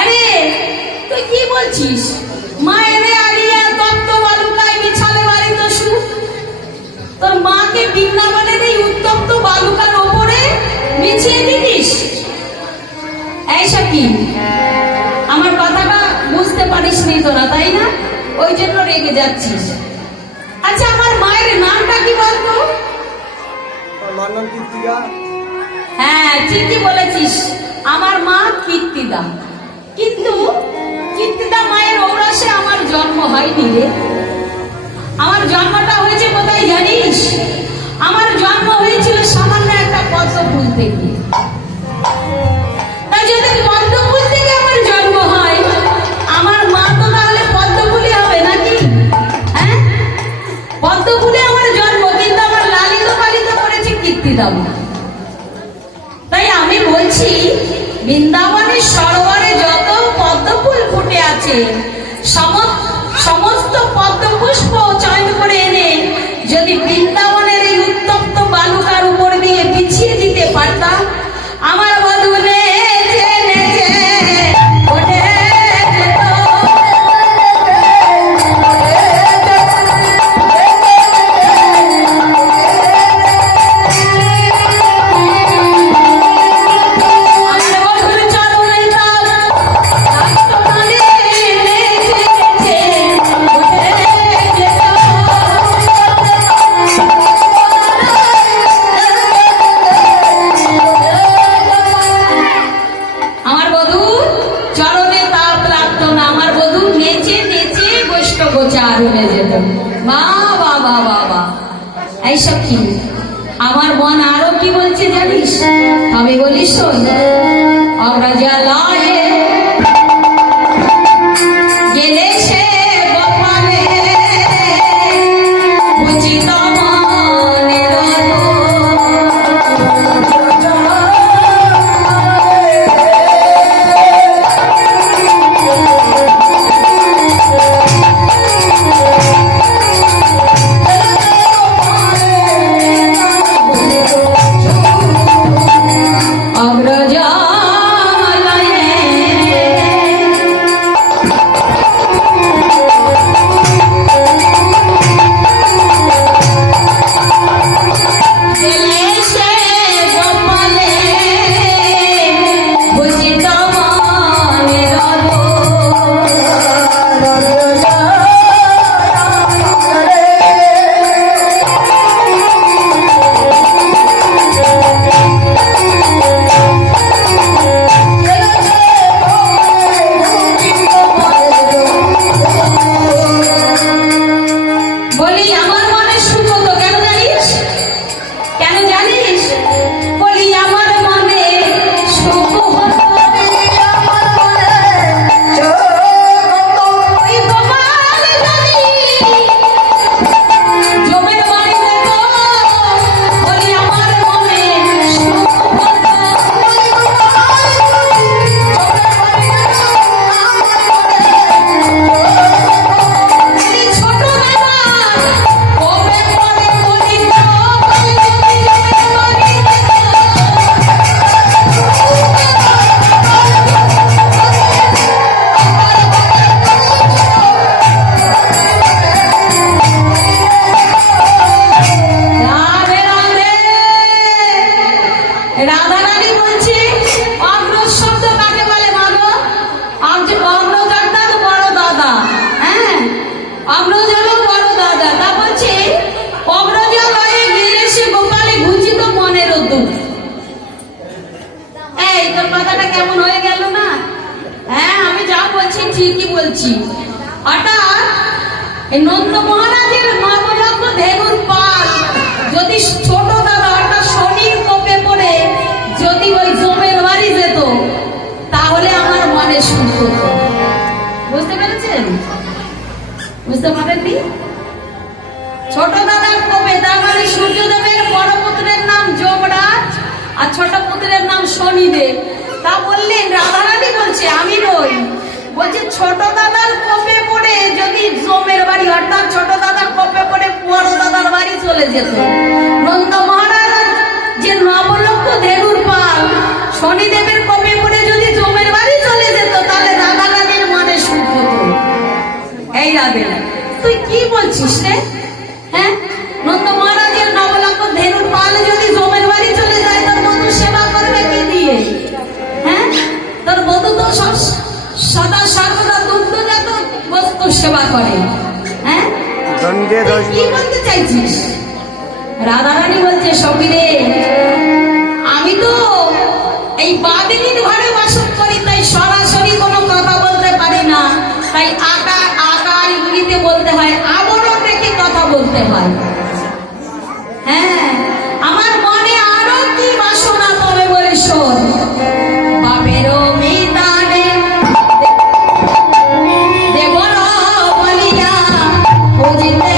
আরে তুই কি বলছিস? মায়ের আড়িয়া তপ্ত বালুকায় বিছালে বাড়ি দস্যু, তোর মাকে বৃন্দাবনের এই উত্তপ্ত বালুকার ওপরে বিছিয়ে দিতিস? এইসব কি? আমার কথাটা বুঝতে পারিস নি তোরা, তাই না? ওই জন্য রেগে যাচ্ছিস। আচ্ছা, আমার মায়ের নামটা কি বলতো? হ্যাঁ, ঠিকই বলেছিস, আমার মা কীর্তিদা। কিন্তু কীর্তিদা মায়ের ঔরসে আমার জন্ম হয়নি রে। আমার জন্মটা হয়েছে কোথায় জানিস? আমার জন্ম হয়েছিল সামান্য একটা পদ্ম ফুল থেকে। তাই যদি পদ্ম ফুল থেকে আমার জন্ম হয়, আমার মা তো তাহলে পদ্ম ফুলই হবে নাকি? হ্যাঁ, পদ্ম ফুলে আমার জন্ম, কিন্তু আমার লালিত পালিত করেছে কীর্তিদা মা। তাই আমি বলছি, বৃন্দাবনের সরোবরে যত পদ্ম ফুল ফুটে আছে, সমস্ত পদ্ম পুষ্প চয়ন করে এনে যদি বৃন্দাবনের এই উত্তপ্ত বালুকার উপর দিয়ে বিছিয়ে দিতে পারতাম, আমার বধূ নেচে নেচে ওঠে যেত। এইসব কি? আমার মন আরো কি বলছে জানিস? আমি বলি শোন। অগ্রজালয়ে গেলে সে গোপালে উচিত মনের ঠিকই বলছি। হঠাৎ নন্দ মহারাজের নবলক্ষ ধেনুর পাল যদি ছোট দাদা অর্থাৎ শনির কোপে পড়ে যদি ওই জমের বাড়ি যেত, তাহলে আমার মনে সুখ হতো। বুঝতে পেরেছেন? বুঝতে পারেননি? ছোট দাদার কোপে, তার মানে সূর্যদেবের বড় পুত্রের নাম যমরাজ আর ছোট পুত্রের নাম শনিদেব। তা বললেন, রাধারানী বলছে আমি নই, বলছে ছোট দাদার কোপে পড়ে যদি জমের বাড়ি অর্থাৎ ছোট দাদার কোপে পড়ে বড় দাদার বাড়ি চলে যেত। নন্দ মহারাজ যে নবলক্ষ ধেনুর পাল শনিদেবের কোপে পড়ে যদি জমের বাড়ি তোর বধূ তো সব সদা সর্বদা দুগ্ধজাত বস্তু সেবা করে। হ্যাঁ, তুই কি বলতে চাইছিস? রাধারানী বলছে, সখী রে, আমি তো এই বাদিনীর ঘরে বাসন করি, তাই সরাসরি কোনো কথা বলতে পারি না, তাই আকার ইঙ্গিতে বলতে হয়, আবরণ রেখে কথা বলতে হয়। হ্যাঁ, আমার মনে আরো কি বাসনা, তবে বলে শোন। বাপেরও মিতানে দেবর বলিয়া বুঝিতে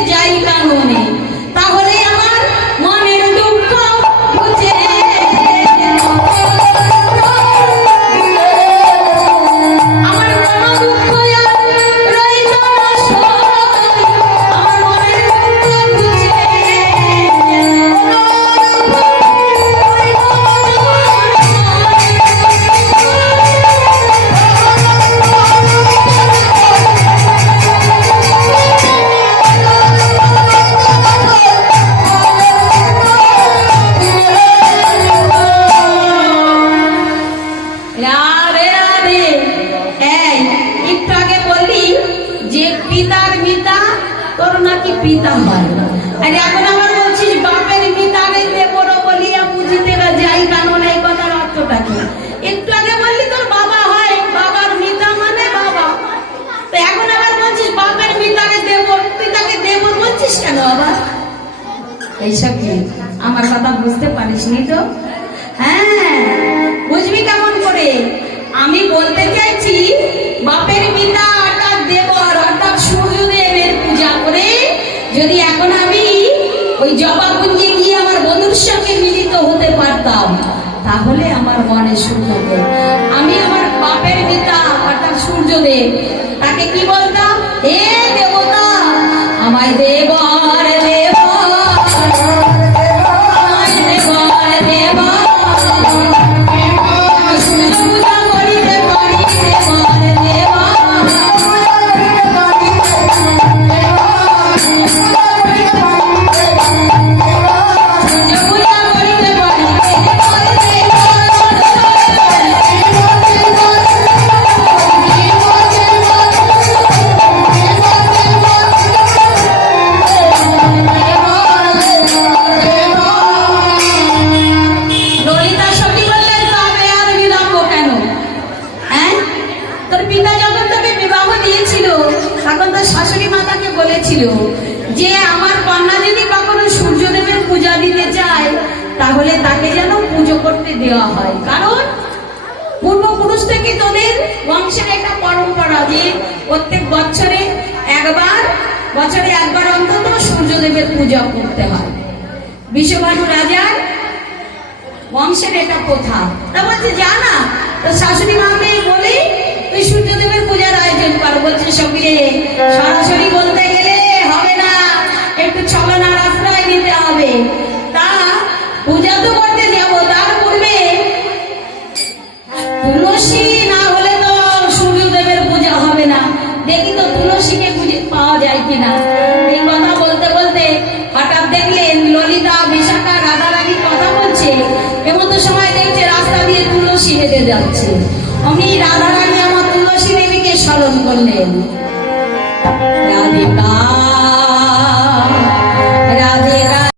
যাই কাননে। পিতা হয়, আর এখন আবার বলছিস বাপের মিতারে দেবর বলিয়া বুঝিতে না যাই কানন। এই কথার অর্থটা কি? একটু আগে বললি তোর বাবা হয়, বাবার মিতা মানে বাবা, তো এখন আবার বলছিস বাপের মিতারে দেবর, তুই তাকে দেবর বলছিস কেন আবার? এইসব কি আমার কথা বুঝতে পারিসনি তো? হ্যাঁ, বুঝবি কেমন করে? আমি বলতে চাইছি বাপের পিতা অর্থাৎ দেবর অর্থাৎ সূর্যদেবের পূজা করে যদি এখন আমি ওই জবাকুঞ্জে গিয়ে আমার বন্ধুর সঙ্গে মিলিত হতে পারতাম, তাহলে আমার মনে সুখ হতো। আমি আমার বাপের পিতা অর্থাৎ সূর্যদেব, তাকে কি বলতাম? হে দেবতা, আমায় দেবর দেবর, আমায় দেবর দেবর, যে আমার কন্যা যদি কখনো সূর্যদেবের পূজা দিতে চায় তাহলে তাকে যেন পুজো করতে দেওয়া হয়, কারণ পূর্বপুরুষ থেকে তোদের বংশের একটা পরম্পরা যে প্রত্যেক বছরে একবার অন্তত সূর্যদেবের পূজা করতে হয়। বিশ্বভানু রাজার বংশের এটা প্রথা। তা বলছে জানা তো শাশুড়ি মাকে বলে তুই সূর্যদেবের পূজার আয়োজন কর। বলছে সঙ্গে সরাসরি বলতে গেলে হবে না, একটু ছলনার আশ্রয় নিতে হবে। তা পূজা তো করতে যাব, তার পূর্বে তুলসী না হলে তো সূর্যদেবের পূজা হবে না, দেখি তো তুলসীকে খুঁজে পাওয়া যায় কিনা। এই কথা বলতে বলতে হঠাৎ দেখলেন ললিতা বিশাখা রাধারানী কথা বলছে, এমন সময় দেখছে রাস্তা দিয়ে তুলসী হেঁটে যাচ্ছে। অমনি রাধারানী আমার তুলসী দেবীকে স্মরণ করলেন। রাধিকা